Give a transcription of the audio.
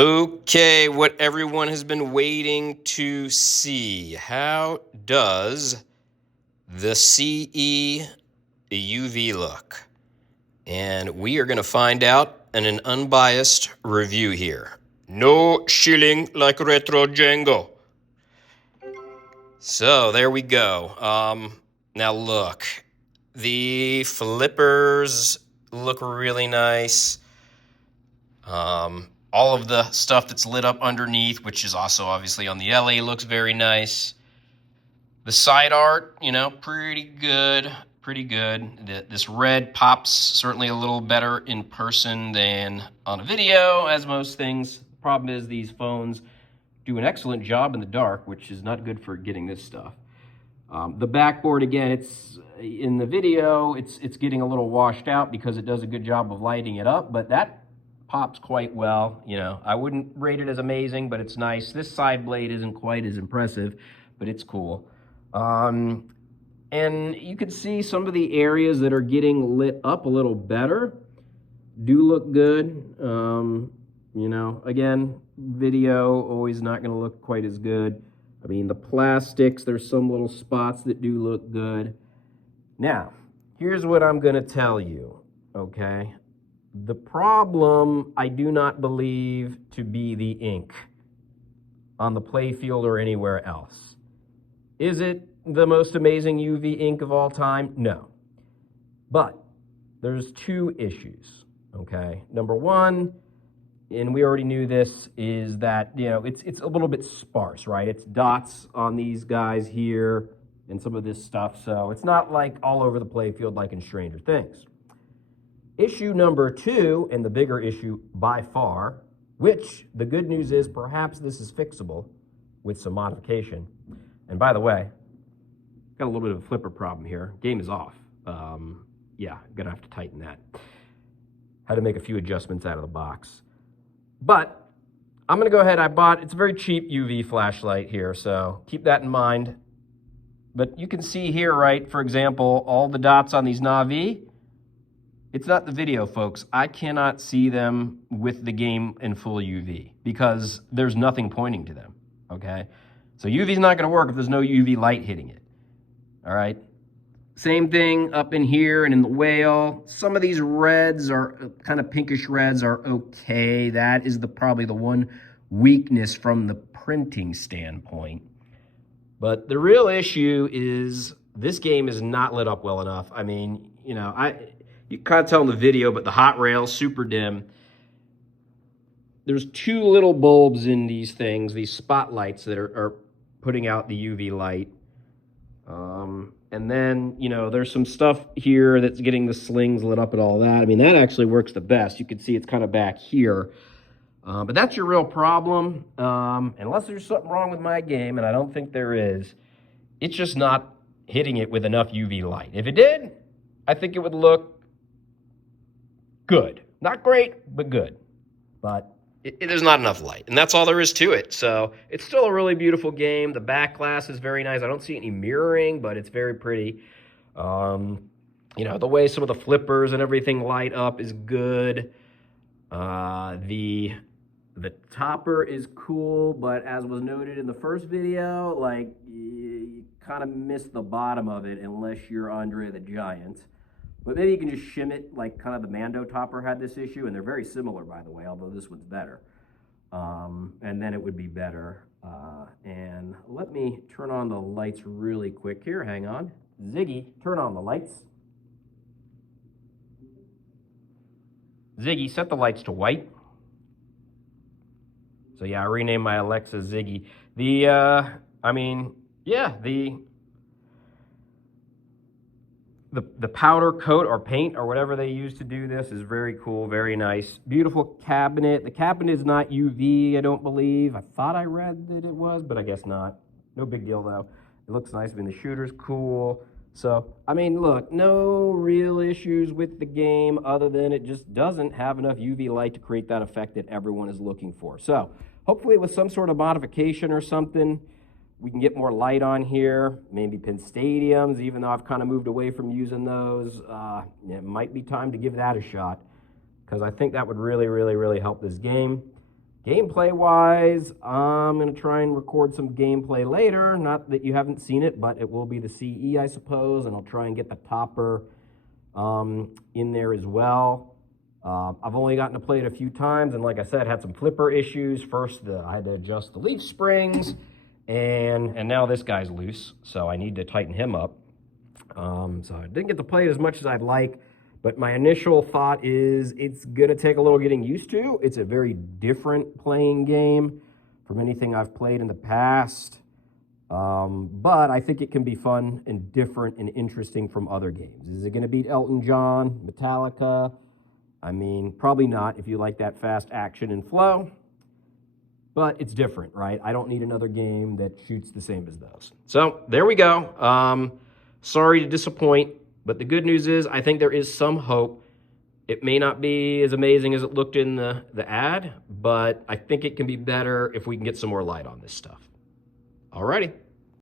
Okay, what everyone has been waiting to see. How does the CE UV look? And we are going to find out in an unbiased review here. No shilling like Retro Django. So there we go. Now look, the flippers look really nice. All of the stuff that's lit up underneath, which is also obviously on the LA, looks very nice. The side art, pretty good, pretty good. This red pops certainly a little better in person than on a video, as most things. The problem is these phones do an excellent job in the dark, which is not good for getting this stuff. The backboard, again, it's in the video, it's getting a little washed out because it does a good job of lighting it up, but that pops quite well. I wouldn't rate it as amazing, but it's nice. This side blade isn't quite as impressive, but it's cool. And you can see some of the areas that are getting lit up a little better do look good. Again, video always not going to look quite as good. I mean, the plastics, there's some little spots that do look good. Now, here's what I'm going to tell you, okay? The problem, I do not believe to be the ink on the playfield or anywhere else. Is it the most amazing UV ink of all time? No. But there's two issues, okay? Number one, and we already knew this, is that, it's a little bit sparse, right? It's dots on these guys here and some of this stuff, so it's not like all over the playfield like in Stranger Things. Issue number two, and the bigger issue by far, which the good news is perhaps this is fixable with some modification. And by the way, got a little bit of a flipper problem here. Game is off. Yeah, gonna have to tighten that. Had to make a few adjustments out of the box. But I'm gonna go ahead, it's a very cheap UV flashlight here, so keep that in mind. But you can see here, right, for example, all the dots on these Navi. It's not the video, folks. I cannot see them with the game in full UV because there's nothing pointing to them, okay? So UV is not going to work if there's no UV light hitting it, all right? Same thing up in here and in the whale. Some of these reds are kind of pinkish reds are okay. That is probably the one weakness from the printing standpoint. But the real issue is this game is not lit up well enough. I mean, you can kind of tell in the video, but the hot rail, super dim. There's two little bulbs in these things, these spotlights that are putting out the UV light. And then, there's some stuff here that's getting the slings lit up and all that. I mean, that actually works the best. You can see it's kind of back here. But that's your real problem. Unless there's something wrong with my game, and I don't think there is, it's just not hitting it with enough UV light. If it did, I think it would look good. Not great, but good. But there's not enough light, and that's all there is to it. So it's still a really beautiful game. The back glass is very nice. I don't see any mirroring, but it's very pretty. The way some of the flippers and everything light up is good. The topper is cool, but as was noted in the first video, like, you kind of miss the bottom of it unless you're Andre the Giant. But maybe you can just shim it like kind of the Mando topper had this issue, and they're very similar, by the way, although this one's better. And then it would be better. And let me turn on the lights really quick here. Hang on. Ziggy, turn on the lights. Ziggy, set the lights to white. So yeah, I renamed my Alexa Ziggy. The powder coat or paint or whatever they use to do this is very cool, very nice. Beautiful cabinet. The cabinet is not UV, I don't believe. I thought I read that it was, but I guess not. No big deal, though. It looks nice. I mean, the shooter's cool. So, I mean, look, no real issues with the game other than it just doesn't have enough UV light to create that effect that everyone is looking for. So, hopefully with some sort of modification or something, we can get more light on here, maybe pin stadiums, even though I've kind of moved away from using those. It might be time to give that a shot because I think that would really, really, really help this game. Gameplay-wise, I'm going to try and record some gameplay later. Not that you haven't seen it, but it will be the CE, I suppose, and I'll try and get the topper in there as well. I've only gotten to play it a few times, and like I said, had some flipper issues. First, I had to adjust the leaf springs, and now this guy's loose, so I need to tighten him up. So I didn't get to play it as much as I'd like, but my initial thought is it's going to take a little getting used to. It's a very different playing game from anything I've played in the past, but I think it can be fun and different and interesting from other games. Is it going to beat Elton John, Metallica? I mean, probably not if you like that fast action and flow, but it's different, right? I don't need another game that shoots the same as those. So there we go. Sorry to disappoint, but the good news is I think there is some hope. It may not be as amazing as it looked in the ad, but I think it can be better if we can get some more light on this stuff. Alrighty.